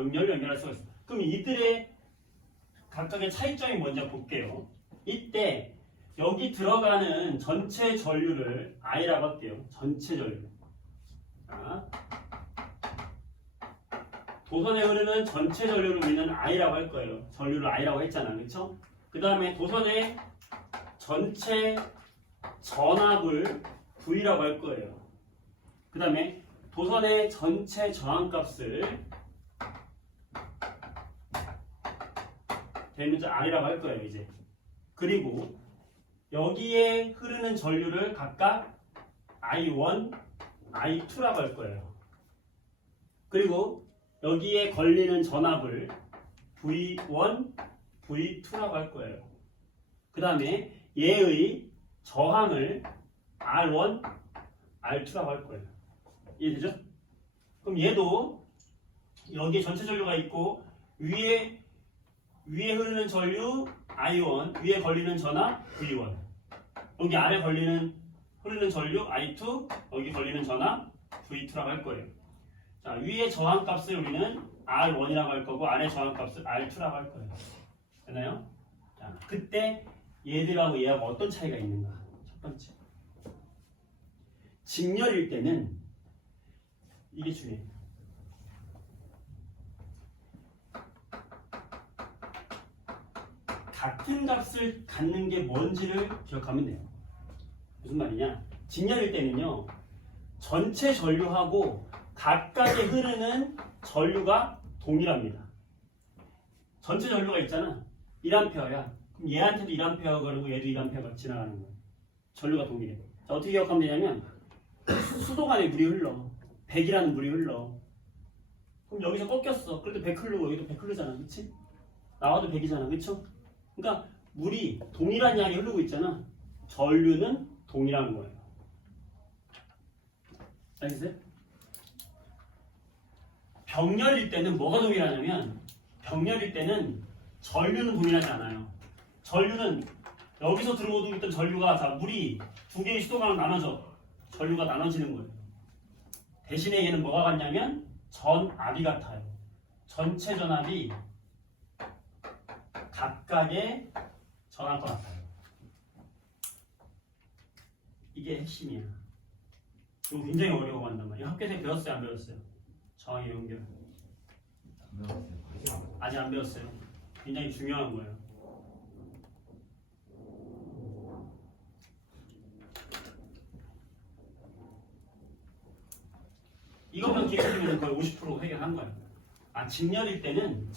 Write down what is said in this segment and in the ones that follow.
병렬로 연결할 수가 있어. 그럼 이들의 각각의 차이점이 뭔지 볼게요. 이때 여기 들어가는 전체 전류를 I라고 할게요. 전체 전류. 자, 도선에 흐르는 전체 전류를 우리는 I라고 할 거예요. 전류를 I라고 했잖아. 그쵸? 그 다음에 도선의 전체 전압을 V라고 할 거예요. 그 다음에 도선의 전체 저항값을 대문자 R이라고 할 거예요. 이제. 그리고 여기에 흐르는 전류를 각각 I1, I2라고 할 거예요. 그리고 여기에 걸리는 전압을 V1, V2라고 할 거예요. 그 다음에 얘의 저항을 R1, R2라고 할 거예요. 이해되죠? 그럼 얘도 여기에 전체 전류가 있고 위에 흐르는 전류 I1, 위에 걸리는 전압 V1, 여기 아래 흐르는 전류 I2, 여기 걸리는 전압 V2라고 할 거예요. 자, 위에 저항값을 우리는 R1이라고 할 거고 아래 저항값을 R2라고 할 거예요. 되나요? 자, 그때 얘들하고 얘하고 어떤 차이가 있는가? 첫 번째, 직렬일 때는 이게 중요해요. 같은 값을 갖는 게 뭔지를 기억하면 돼요. 무슨 말이냐? 직렬일 때는요, 전체 전류하고 각각에 흐르는 전류가 동일합니다. 전체 전류가 있잖아. 1A야. 그럼 얘한테도 1A 가르고 얘도 1A가 지나가는 거야. 전류가 동일해. 자, 어떻게 기억하면 되냐면 수동 안에 물이 흘러. 100이라는 물이 흘러. 그럼 여기서 꺾였어. 그래도 100 흐르고 여기도 100 흐르잖아. 그치? 나와도 100이잖아. 그쵸? 그러니까 물이 동일한 양이 흐르고 있잖아. 전류는 동일한 거예요. 알겠어요? 병렬일 때는 뭐가 동일하냐면 병렬일 때는 전류는 동일하지 않아요. 전류는 여기서 들어오고 있던 전류가 자, 물이 두 개의 수도관으로 나눠져. 전류가 나눠지는 거예요. 대신에 얘는 뭐가 같냐면 전압이 같아요. 전체 전압이 각각의 전압과 같아요. 이게 핵심이야. 이거 굉장히 어려워한단 말이야. 학교에서 배웠어요? 안 배웠어요? 저항의 연결. 아직 안 배웠어요. 굉장히 중요한 거예요. 이것만 기억해두면 거의 50% 해결한 거예요. 아, 직렬일 때는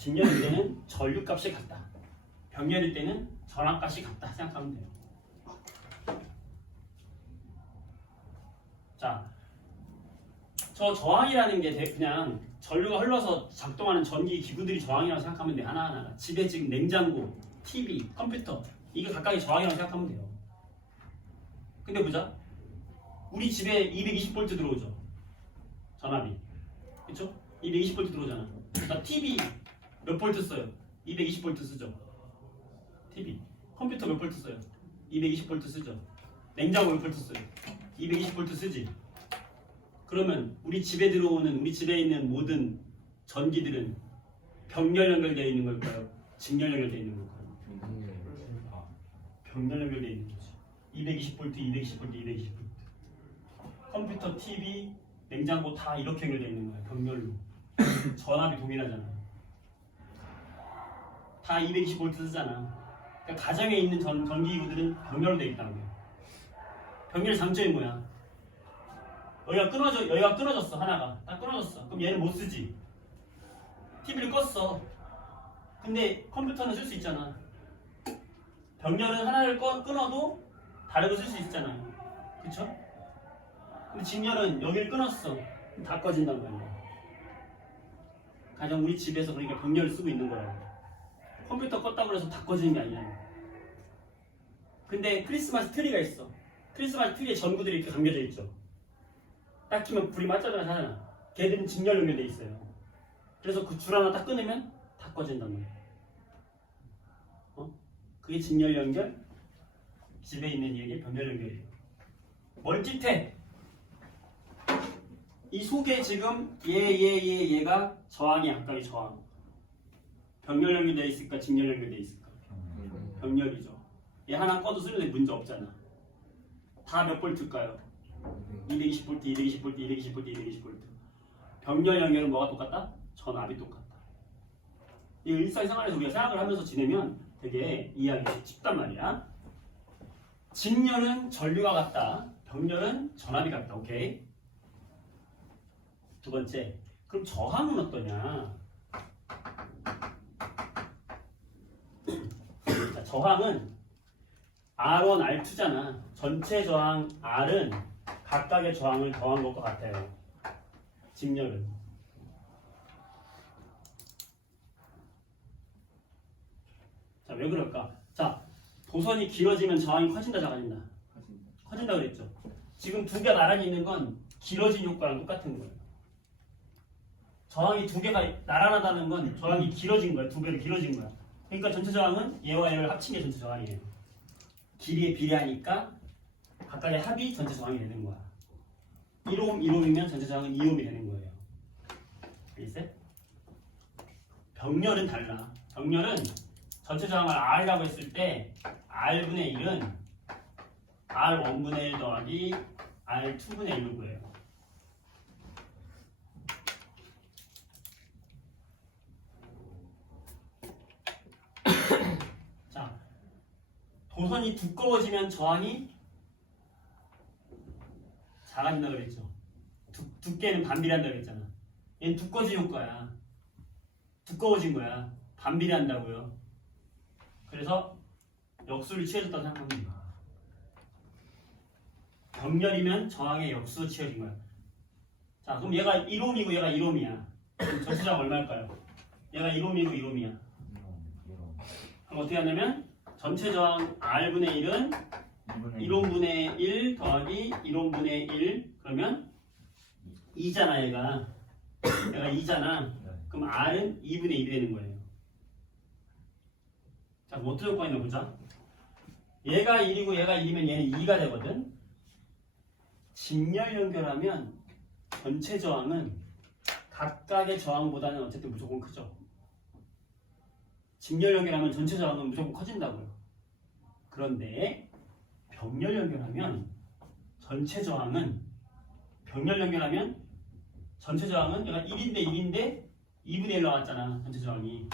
전류값이 같다. 병렬일 때는 전압값이 같다 생각하면 돼요. 자, 저 저항이라는 게 그냥 전류가 흘러서 작동하는 전기 기구들이 저항이라고 생각하면 돼. 하나하나. 집에 지금 냉장고, TV, 컴퓨터 이게 각각의 저항이라고 생각하면 돼요. 근데 보자. 우리 집에 220V 들어오죠. 전압이. 그쵸? 220V 들어오잖아. 자, TV 몇 볼트 써요? 220V 쓰죠. TV. 컴퓨터 몇 볼트 써요? 220V 쓰죠. 냉장고 몇 볼트 써요? 220V 쓰지. 그러면 우리 집에 있는 모든 전기들은 병렬 연결되어 있는 걸까요? 직렬 연결되어 있는 걸까요? 병렬 연결되어 있는 거지. 220V, 220V, 220V. 컴퓨터, TV, 냉장고 다 이렇게 연결되어 있는 거야. 병렬로. 전압이 동일하잖아. 다 220V 쓰잖아. 그러니까 가정에 있는 전기기구들은 병렬로 되어 있다는 거야. 병렬의 장점이 뭐야? 여기가 끊어졌어. 하나가 딱 끊어졌어. 그럼 얘는 못 쓰지. TV를 껐어. 근데 컴퓨터는 쓸 수 있잖아. 병렬은 하나를 끊어도 다른 거 쓸 수 있잖아. 그쵸? 근데 직렬은 여기를 끊었어. 그럼 다 꺼진단 말이야. 가령 우리 집에서 그러니까 병렬을 쓰고 있는 거야. 컴퓨터 껐다고 해서 다 꺼지는 게 아니야. 근데 크리스마스 트리가 있어. 크리스마스 트리에 전구들이 이렇게 감겨져 있죠. 딱 키면 불이 맞자마자 걔들은 직렬 연결돼 있어요. 그래서 그 줄 하나 딱 끊으면 다 꺼진단 말이야. 그게 직렬 연결? 집에 있는 얘기 병렬 연결이에요. 멀티탭 이 속에 지금 얘가 저항이 각각의 저항. 병렬 연결되어 있을까? 직렬 연결되어 있을까? 병렬이죠. 얘 하나 꺼도 쓰는데 문제 없잖아. 다 몇 볼트일까요? 220V, 220V, 220V, 220V. 병렬 연결은 뭐가 똑같다? 전압이 똑같다. 이 일상생활에서 우리가 생각을 하면서 지내면 되게 이해하기 쉽단 말이야. 직렬은 전류가 같다. 병렬은 전압이 같다. 오케이? 두 번째, 그럼 저항은 어떠냐? 자, 저항은 R1, R2잖아. 전체 저항 R은 각각의 저항을 더한 것과 같아요. 직렬은. 자, 왜 그럴까? 자, 도선이 길어지면 저항이 커진다, 작아진다? 커진다 그랬죠. 지금 두 개가 나란히 있는 건 길어진 효과랑 똑같은 거예요. 저항이 두 개가 나란하다는 건 저항이 길어진 거야. 두 배로 길어진 거야. 그러니까 전체 저항은 얘와 얘를 합친 게 전체 저항이에요. 길이에 비례하니까 각각의 합이 전체 저항이 되는 거야. 1옴, 1옴이면 전체 저항은 2옴이 되는 거예요. 알겠어요? 병렬은 달라. 병렬은 전체 저항을 R이라고 했을 때 R분의 1은 R1분의 1 더하기 R2분의 1로 구해요. 자, 도선이 두꺼워지면 저항이 작아진다 그랬죠. 두께는 반비례한다 그랬잖아. 얘는 두꺼워진 효과야. 두꺼워진 거야. 반비례한다고요. 그래서 역수를 취해줬다고 생각하면 돼요. 병렬이면 저항의 역수로 취해진 거야. 자, 그럼 얘가 1옴이고 얘가 1옴이야. 그럼 전체 저항 얼마일까요? 얘가 1옴이고 1옴이야. 그럼 어떻게 하냐면 전체 저항 R분의 1은 1옴분의 1 더하기 1옴분의 1 그러면 2잖아 얘가 2잖아. 그럼 R은 2분의 1이 되는 거예요. 자, 그럼 어떤 효과가 있나 보자. 얘가 1이고 얘가 1이면 얘는 2가 되거든. 직렬 연결하면 전체 저항은 각각의 저항보다는 어쨌든 무조건 크죠. 직렬 연결하면 전체 저항은 무조건 커진다고요. 그런데 병렬 연결하면 전체 저항은 병렬 연결하면 전체 저항은 얘가 1인데 2분의 1 나왔잖아. 전체 저항이.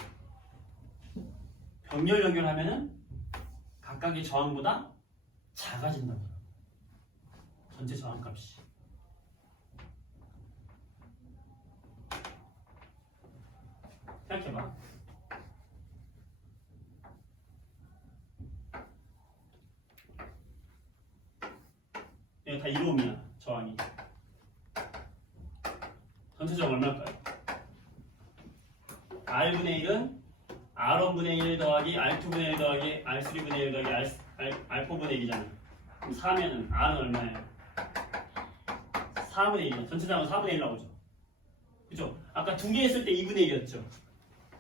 병렬 연결하면은 각각의 저항보다 작아진다고요. 전체 저항값이. 생각해봐. 얘가 다 1옴이야. 저항이. 전체 저항 얼마일까요? R분의 1은 R1분의 1 더하기 R2분의 1 더하기 R3분의 1 더하기 R4분의 1이잖아. 그럼 4면은 R은 얼마예요? 4분의 1이요. 전체 저항은 4분의 1 나오죠. 그죠? 아까 두 개 했을 때 2분의 1이었죠.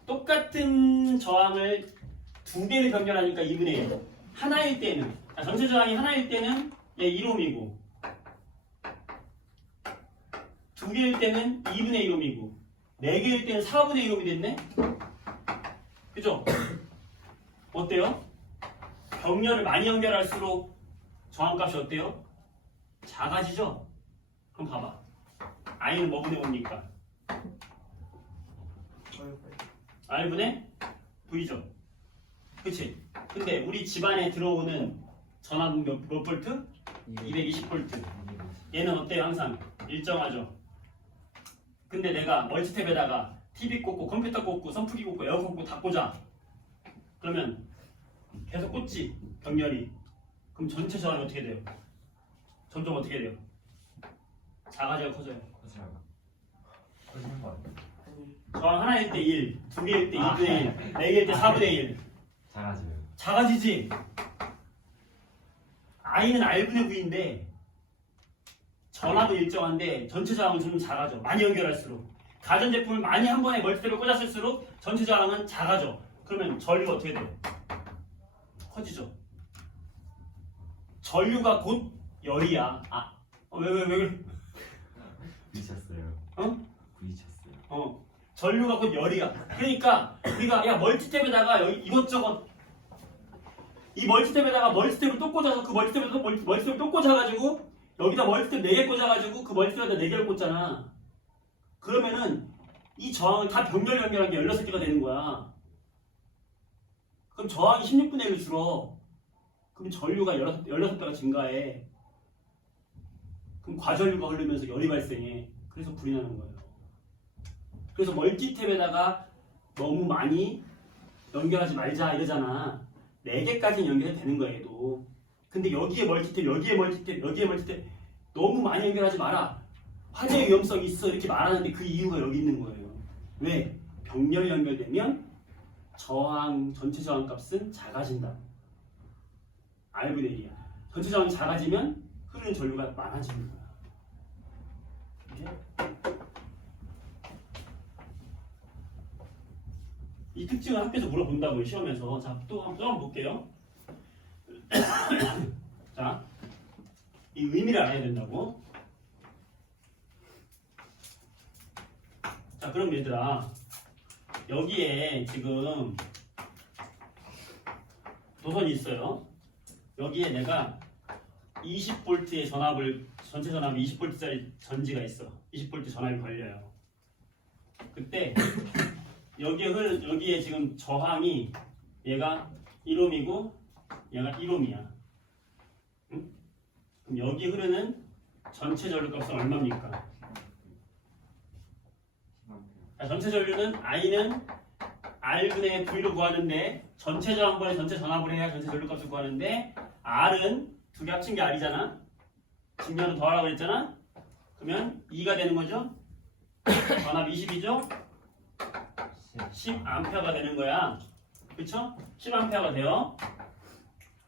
똑같은 저항을 두 개를 변경하니까 2분의 1. 하나일 때는, 전체 저항이 하나일 때는 얘 1옴이고, 두 개일 때는 2분의 1옴이고, 네 개일 때는 4분의 1옴이 됐네? 그죠? 어때요? 병렬을 많이 연결할수록 저항값이 어때요? 작아지죠? 그럼 봐봐. I는 뭐분의 5입니까? R분의 V죠. 그치? 근데 우리 집안에 들어오는 전압은 몇 볼트? 220볼트. 얘는 어때요? 항상 일정하죠? 근데 내가 멀티탭에다가 TV 꽂고 컴퓨터 꽂고 선풍기 꽂고 에어컨 꽂고 다 꽂아. 그러면 계속 꽂지? 병렬이. 그럼 전체 저항이 어떻게 돼요? 점점 어떻게 돼요? 작아져요? 커져요? 커지는 거 아니야? 저항 하나일 때 1, 두 개일 때 2분의 1, 네 개일 때 4분의 1. 작아져요. 작아지지? I는 R분의 V인데 전압은 일정한데 전체 저항은 좀 작아져. 많이 연결할수록. 가전제품을 많이 한 번에 멀티탭에 꽂았을수록 전체 저항은 작아져. 그러면 전류가 어떻게 돼요? 커지죠. 전류가 곧 열이야. 왜 그래? 부딪혔어요. 어? 부딪혔어요. 전류가 곧 열이야. 그러니까 우리가 야 멀티탭에다가 여기 이것저것 이 멀티탭에다가 멀티탭을 또 꽂아서 그 멀티탭을 또 꽂아가지고 여기다 멀티탭 4개 꽂아가지고 그 멀티탭에다 4개를 꽂잖아. 그러면은 이 저항을 다 병렬 연결한 게 16개가 되는 거야. 그럼 저항이 16분의 1로 줄어. 그럼 전류가 16배가 증가해. 그럼 과전류가 흐르면서 열이 발생해. 그래서 불이 나는 거예요. 그래서 멀티탭에다가 너무 많이 연결하지 말자 이러잖아. 4개까지는 연결해도 되는 거야 얘도. 근데 여기에 멀티탭 여기에 멀티탭 너무 많이 연결하지 마라. 화재 위험성이 있어 이렇게 말하는데 그 이유가 여기 있는 거예요. 왜? 병렬이 연결되면 전체 저항 값은 작아진다. R분의 1이야. 전체 저항이 작아지면 흐르는 전류가 많아지는 거야. 이게? 이 특징을 학교에서 물어본다고요, 시험에서. 자, 또 한번 볼게요. 자, 이 의미를 알아야 된다고. 자, 그럼 얘들아, 여기에 지금 도선이 있어요. 여기에 내가 20V의 전체 전압이 20V짜리 전지가 있어. 20V 전압이 걸려요. 그때 여기에 지금 저항이 얘가 1옴이고 얘가 1옴이야. 응? 그럼 여기 흐르는 전체 전류값은 얼마입니까? 자, 전체 전류는 I는 R분의 V로 구하는데 전체 저항분의 전체 전압을 해야 전체 전류값을 구하는데 R은 두 개 합친 게 R이잖아. 직면은 더하라고 그랬잖아. 그러면 2가 되는 거죠. 전압 20이죠. 10A가 되는 거야. 그쵸? 10A가 돼요.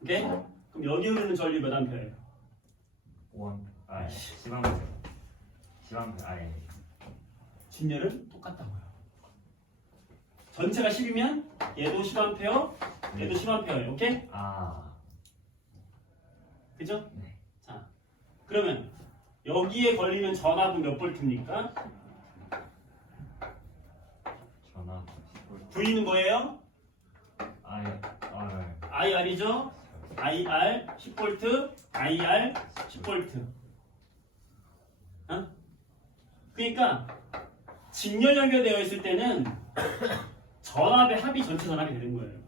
오케이? 그럼 여기 흐르는 전류 몇 A예요? 10A. 10A. 아예. 진열은 똑같다고요. 전체가 10이면 얘도 10A, 얘도 10A예요. 오케이? 그죠? 네. 자, 그러면 여기에 걸리는 전압은 몇 볼트입니까? 전압. V는 뭐예요? IR이죠? IR 10V, IR 10V. 어? 그러니까 직렬 연결되어 있을 때는 전압의 합이 전체 전압이 되는 거예요.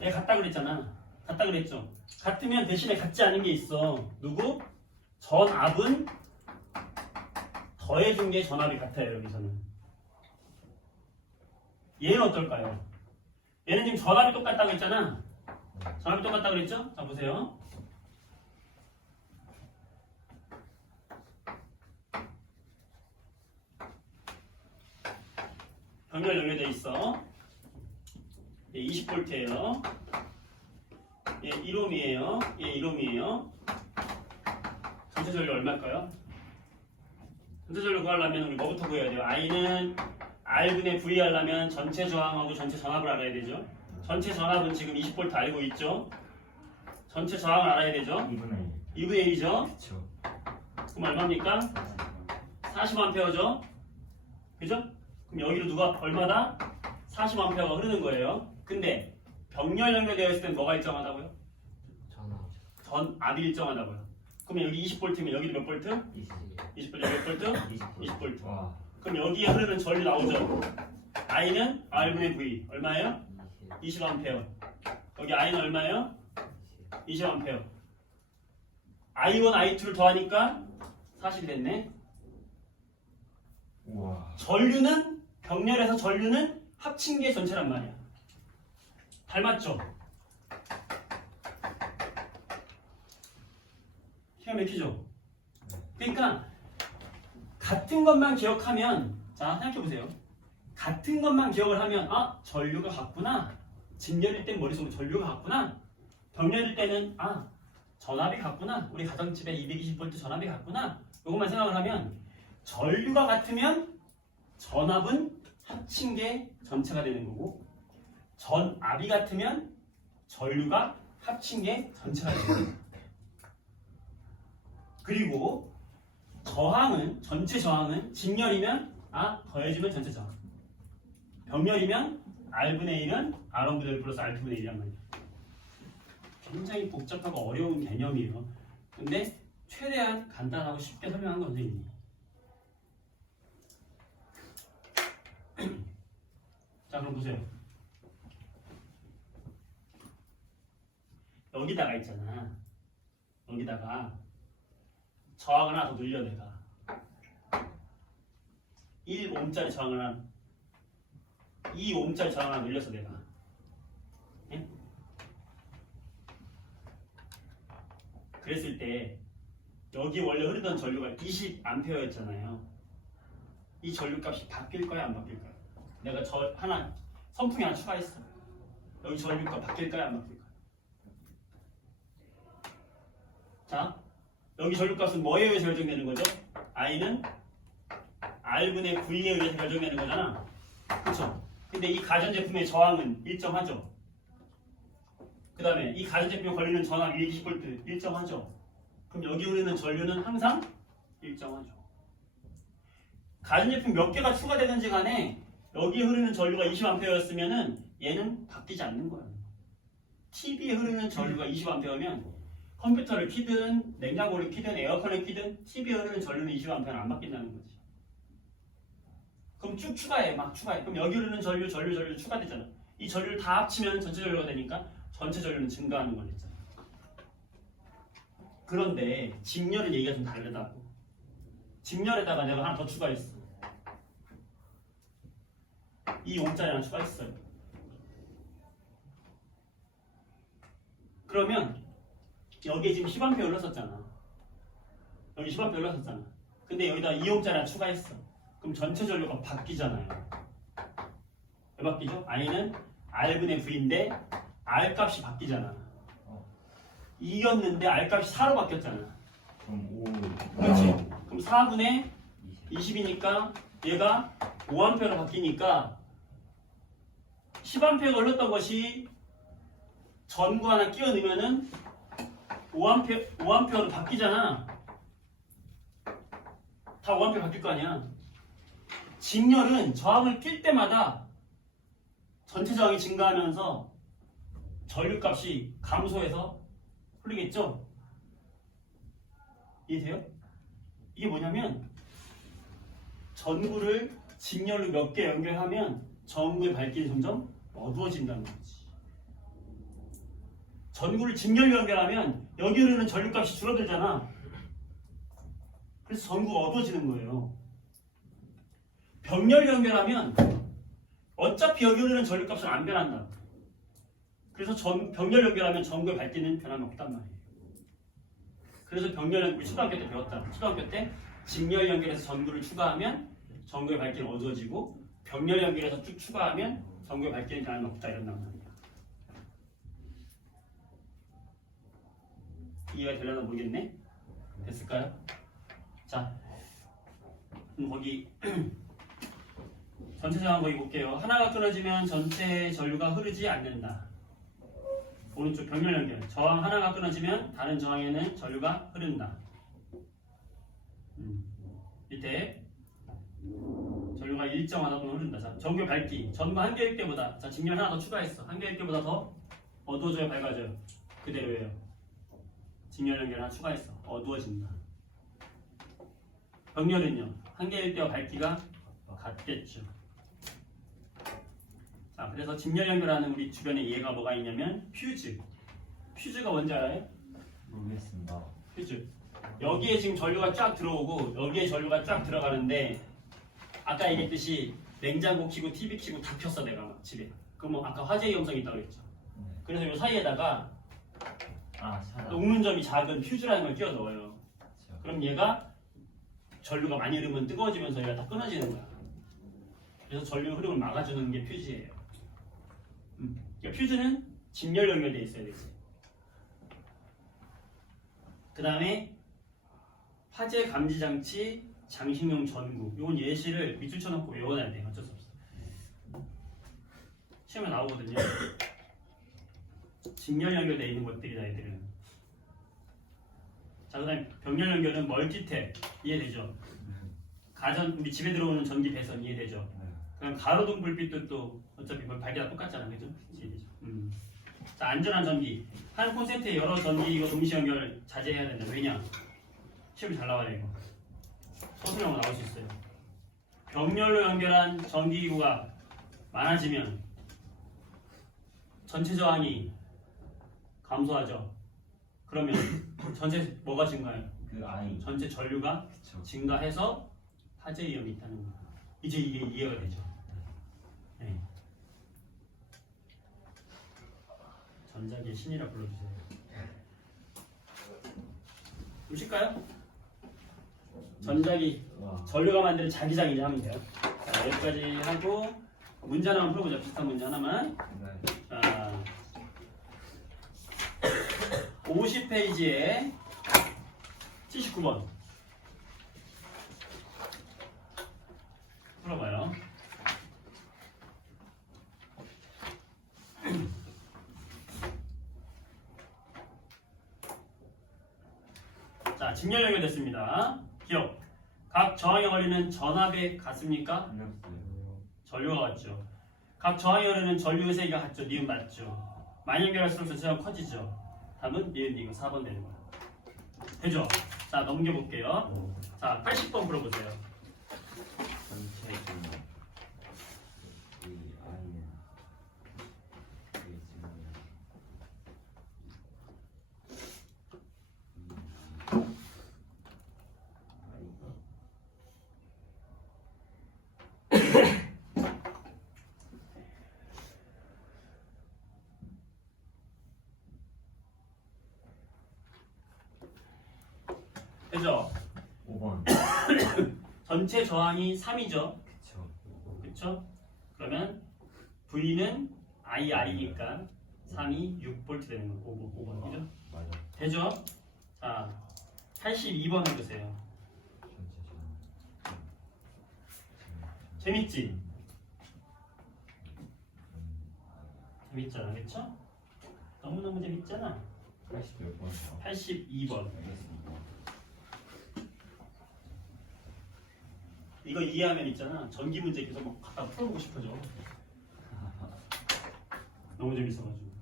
얘가 같다 그랬잖아. 같다 그랬죠? 같으면 대신에 같지 않은 게 있어. 누구? 전압은 더해준 게 전압이 같아요. 여기서는. 얘는 어떨까요? 얘는 지금 전압이 똑같다고 했잖아. 전압이 똑같다고 그랬죠? 자 보세요. 병렬 연결돼 있어. 얘 20V예요. 얘 1옴이에요. 얘 1옴이에요. 전체 전류 얼마일까요? 전체 전류 구하려면 우리 뭐부터 구해야 돼요? I는 R분의 V 하려면 전체 저항하고 전체 전압을 알아야 되죠. 전체 전압은 지금 20V 알고 있죠. 전체 저항을 알아야 되죠. 2분의 1이죠. 그쵸. 그럼 얼마입니까? 40A죠. 그죠? 그럼 여기로 누가 얼마다? 40A가 흐르는 거예요. 근데 병렬 연결되어 있을 때는 뭐가 일정하다고요? 전압이 일정하다고요. 그러면 여기 20V면 여기도 몇 볼트? 20V 몇 볼트? 20V. 와. 그럼 여기에 흐르는 전류 나오죠. I는 R분의 V 얼마예요? 20A. 여기 I는 얼마예요? 20A. I1, I2를 더하니까 40이 됐네. 우와. 전류는 병렬에서 전류는 합친 게 전체란 말이야. 닮았죠? 기가 막히죠? 그러니까 같은 것만 기억하면, 자 생각해보세요. 같은 것만 기억을 하면 아 전류가 같구나. 직렬일 땐 머릿속으로 전류가 같구나. 병렬일 때는 아 전압이 같구나. 우리 가정집에 220V 전압이 같구나. 이것만 생각을 하면 전류가 같으면 전압은 합친 게 전체가 되는 거고, 전압이 같으면 전류가 합친 게 전체가 되는 거예요. 그리고 저항은 전체 저항은 직렬이면 더해주면 전체 저항. 병렬이면 R분의 1은 R1분의 1 플러스 R2분의 1이란 말이야. 굉장히 복잡하고 어려운 개념이에요. 근데 최대한 간단하고 쉽게 설명한 건 선생님이. 자, 그럼 보세요. 여기다가 있잖아. 여기다가 저항을 하나 더 늘려 내가. 1옴짜리 저항을 하나, 2옴짜리 저항을 하나 늘렸어 내가. 예? 그랬을 때 여기 원래 흐르던 전류가 20A였잖아요. 이 전류값이 바뀔 거야 안 바뀔 거야? 내가 선풍기 하나 추가했어. 여기 전류값 바뀔 거야 안 바뀔 거야? 자, 여기 전류값은 뭐에 의해서 결정되는 거죠? I는 R분의 V에 의해서 결정되는 거잖아. 그렇죠? 근데 이 가전제품의 저항은 일정하죠. 그 다음에 이 가전제품에 걸리는 전압 220V 일정하죠. 그럼 여기 흐르는 전류는 항상 일정하죠. 가전제품 몇 개가 추가되든지 간에 여기 흐르는 전류가 20A였으면은 얘는 바뀌지 않는 거예요. TV에 흐르는 전류가 20A면 컴퓨터를 키든 냉장고를 키든 에어컨을 키든 TV에 흐르는 전류는 20A는 안 바뀐다는 거지. 그럼 쭉 추가해. 막 추가해. 그럼 여기 흐르는 전류 추가되잖아. 이 전류를 다 합치면 전체 전류가 되니까 전체 전류는 증가하는 거겠잖아. 그런데 직렬은 얘기가 좀 다르다고. 직렬에다가 내가 하나 더 추가했어. 이 5짜리 하나 추가했어요. 그러면 여기에 지금 10A 흘렀었잖아. 여기 10A 흘렀었잖아. 근데 여기다 2옴짜리 하나 추가했어. 그럼 전체 전류가 바뀌잖아요. 왜 바뀌죠? I는 R분의 V인데 R 값이 바뀌잖아. 2였는데 R 값이 4로 바뀌었잖아. 그럼 5. 그렇지? 그럼 4분의 20이니까 얘가 5A로 바뀌니까 10A가 흘렀던 것이 전구 하나 끼워 넣으면은 5A로 바뀌잖아. 다 5A 바뀔 거 아니야. 직렬은 저항을 낄 때마다 전체 저항이 증가하면서 전류값이 감소해서 흐르겠죠? 이해돼요? 이게 뭐냐면 전구를 직렬로 몇 개 연결하면 전구의 밝기는 점점 어두워진다는 거지. 전구를 직렬로 연결하면 여기 흐르는 전류값이 줄어들잖아. 그래서 전구가 어두워지는 거예요. 병렬 연결하면 어차피 여기 흐르는 전류값은 안 변한다. 그래서 병렬 연결하면 전구의 밝기는 변함이 없단 말이에요. 그래서 병렬 연결 초등학교 때 배웠다. 초등학교 때 직렬 연결해서 전구를 추가하면 전구의 밝기는 어두워지고 병렬 연결해서 쭉 추가하면 전구의 밝기는 변함이 없다 이런단 말이에요. 이해가 되려나 모르겠네? 됐을까요? 자, 그럼 거기 전체 저항 거기 볼게요. 하나가 끊어지면 전체 전류가 흐르지 않는다. 오른쪽 병렬 연결. 저항 하나가 끊어지면 다른 저항에는 전류가 흐른다. 밑에 전류가 일정하다 또는 흐른다. 자, 전구 밝기. 전구 한 개일 때보다 자 직렬 하나 더 추가했어. 한 개일 때보다 더 어두워져요, 밝아져요? 그대로예요. 직렬 연결 하나 추가했어. 어두워진다. 병렬은요. 한 개일 때와 밝기가 같겠죠. 자, 그래서 직렬 연결하는 우리 주변에 예가 뭐가 있냐면 퓨즈. 퓨즈가 뭔지 알아요? 모르겠습니다. 퓨즈. 여기에 지금 전류가 쫙 들어오고 여기에 전류가 쫙 들어가는데 아까 얘기했듯이 냉장고 켜고 TV 켜고 다 켰어 내가 집에. 그럼 뭐 아까 화재 위험성이 있다고 했죠. 그래서 이 사이에다가 녹는 점이 작은 퓨즈라는 걸 끼워 넣어요. 그럼 얘가 전류가 많이 흐르면 뜨거워지면서 얘가 다 끊어지는 거야. 그래서 전류 흐름을 막아주는 게 퓨즈예요. 그러니까 퓨즈는 직렬 연결되어 있어야 되지. 그 다음에 화재 감지 장치 장식용 전구. 이건 예시를 밑줄 쳐놓고 외워놔야 돼. 어쩔 수 없어. 시험에 나오거든요. 직렬 연결되어 있는 것들이다, 애들은. 자, 그 다음에 병렬 연결은 멀티탭. 이해되죠? 가전 우리 집에 들어오는 전기 배선 이해되죠? 그럼 가로등 불빛도 또 어차피 밝기가 똑같잖아, 그죠? 이해되죠? 자, 안전한 전기. 한 콘센트에 여러 전기 이거 동시 연결 자제해야 된다. 왜냐? 시험이 잘 나와요 이거. 서술형으로 나올 수 있어요. 병렬로 연결한 전기기구가 많아지면 전체 저항이 감소하죠. 그러면 전체 뭐가 증가해요? 그 I. 전체 전류가 그쵸. 증가해서 화재 위험이 있다는 거예요. 이제 이게 이해가 되죠. 네. 전자기의 신이라 불러주세요. 좀 쉴까요? 전자기 와. 전류가 만드는 자기장 이제 하면 돼요. 자, 여기까지 하고 문제 하나만 풀어보자. 비슷한 문제 하나만. 네. 자, 50페이지에 79번 풀어봐요. 자, 직렬 연결됐습니다. 기억. 각 저항에 걸리는 전압의 같습니까? 틀렸어요. 전류가 같죠. 각 저항에 흐르는 전류의 세기가 같죠. 니은 맞죠. 많이 연결할수록 전체가 커지죠. 답은 니은 이거 4번 되는 거예요. 되죠? 자, 넘겨볼게요. 자, 80번 풀어보세요. 전체 이 I는 이게 지금 되죠? 5번. 전체 저항이 3이죠. 그쵸. 그렇죠? 그러면 V는 IR이니까 3이 6V 되는 거 5번, 그죠? 맞아. 되죠? 자, 82번 해보세요. 전체 재밌지? 재밌잖아, 그쵸? 너무너무 재밌잖아. 80몇 번이요? 82번. 알겠습니다. 이거 이해하면 있잖아. 전기 문제 계속 막 갖다 풀어보고 싶어져. 너무 재밌어가지고.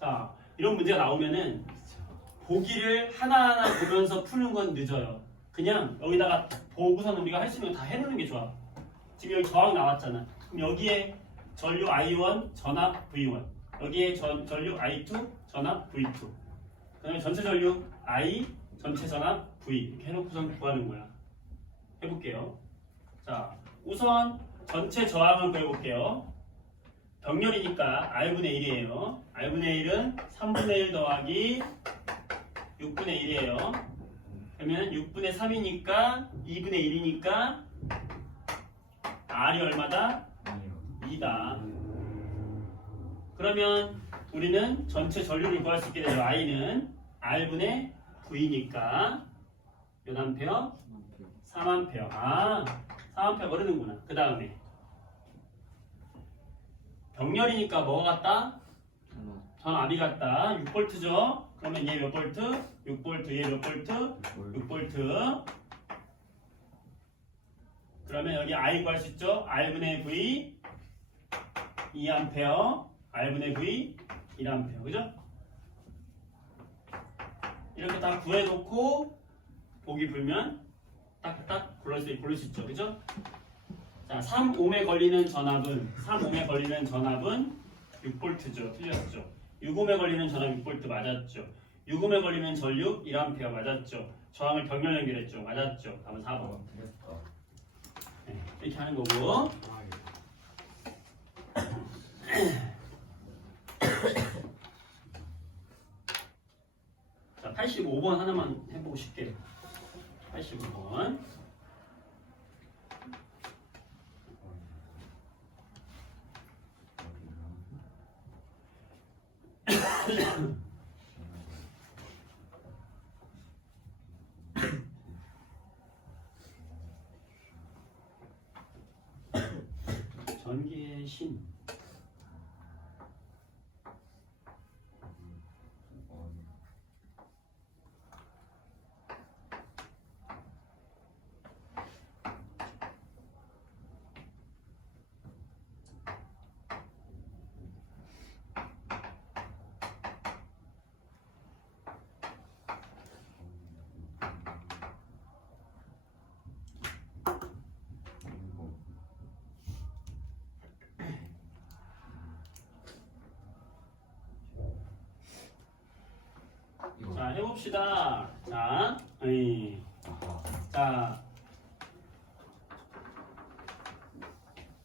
자, 이런 문제가 나오면은 보기를 하나하나 보면서 푸는 건 늦어요. 그냥 여기다가 보고선 우리가 할 수 있는 거 다 해놓는 게 좋아. 지금 여기 저항 나왔잖아. 그럼 여기에 전류 I1 전압 V1, 여기에 전류 I2 전압 V2, 그다음에 전체 전류 I 전체 전압 V 이렇게 해놓고선 구하는 거야. 해볼게요. 자, 우선 전체 저항을 구해볼게요. 병렬이니까 R분의 1이에요. R분의 1은 3분의 1 더하기 6분의 1이에요. 그러면 6분의 3이니까 2분의 1이니까 R이 얼마다? 2다. 그러면 우리는 전체 전류를 구할 수 있게 되죠. I는 R분의 V니까 몇 암페어? 3암페어. 아, 3암페어 거르는구나. 그 다음에 병렬이니까 뭐가 같다? 전압이 같다. 6V죠. 그러면 얘 몇 볼트? 6V. 얘 몇 볼트? 6V. 그러면 여기 I 구할 수 있죠? R분의 V 2A, R분의 V 1A. 그죠? 이렇게 다 구해놓고 보기 불면 딱딱 고를 수 있죠. 그죠? 자, 3옴에 걸리는 전압은 6V죠. 틀렸죠. 6옴에 걸리는 전압 6V 맞았죠. 6옴에 걸리는 전류 1A 맞았죠. 저항을 병렬 연결했죠. 맞았죠. 답은 4번. 틀렸다. 네, 이렇게 하는 거고. 자, 85번 하나만 해보고 싶게요. 85번. 전기의 신. 자, 해봅시다. 자, 자,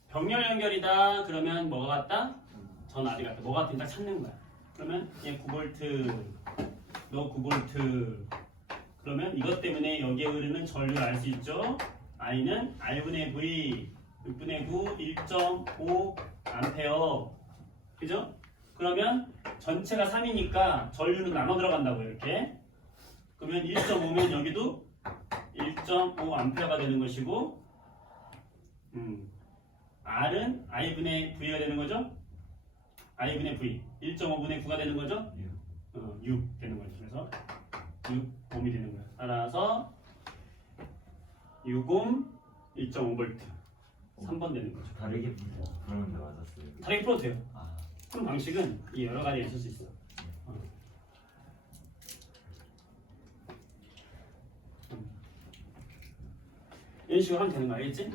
병렬 연결이다. 그러면 뭐가 같다? 전 아리 같다. 뭐가 같은지 딱 찾는 거야. 그러면 얘 9V, 너 9V. 그러면 이것 때문에 여기에 흐르는 전류를 알 수 있죠. I는 R분의 V 6분의 9 1.5 암페어. 그죠? 그러면 전체가 3이니까 전류는 나눠 들어간다고요. 이렇게. 그러면 1.5면 여기도 1.5 암페어가 되는 것이고 R은 I분의 V가 되는 거죠. I분의 V 1.5분의 9가 되는 거죠. 6 되는 거죠. 그래서 6옴이 되는 거예요. 따라서 6옴 1.5V 3번 되는 거죠. 다르게 부르는데 맞았어요. 다르게 풀어도 돼요. 아, 푸는 방식은 이 여러 가지가 있을 수 있어요. 이런 식으로 하면 되는 거 알겠지?